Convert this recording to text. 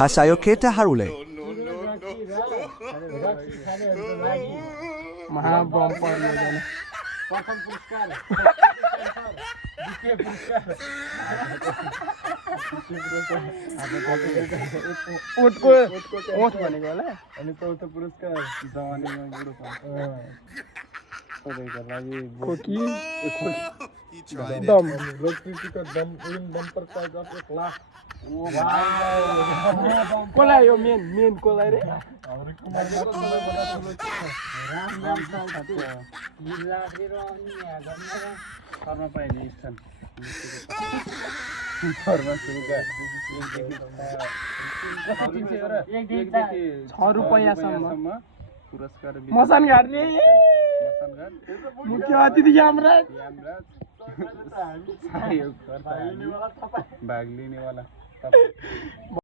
हँसायो केटाहरूले। महाबम्पर योजना प्रथम पुरस्कार द्वितीय पुरस्कार ओठको ओठ भनेको होला अनि चौथो पुरस्कार जवानीमा बुढोपन सबैका लागि खोकी दम दम लोकप्रियको दम बम्पर प्राइज अफ 1 लाख कसलाई यो मेन कसलाई रे हाम्रो कुमारको सबैभन्दा ठुलो राम शर्मा पाइने स्थान शर्मा सुरुका 6 रुपैयाँसम्म पुरस्कार मसान घाट रे मसानघाट मुख्य अतिथि यामराज सहयोग भाग लिनेवाला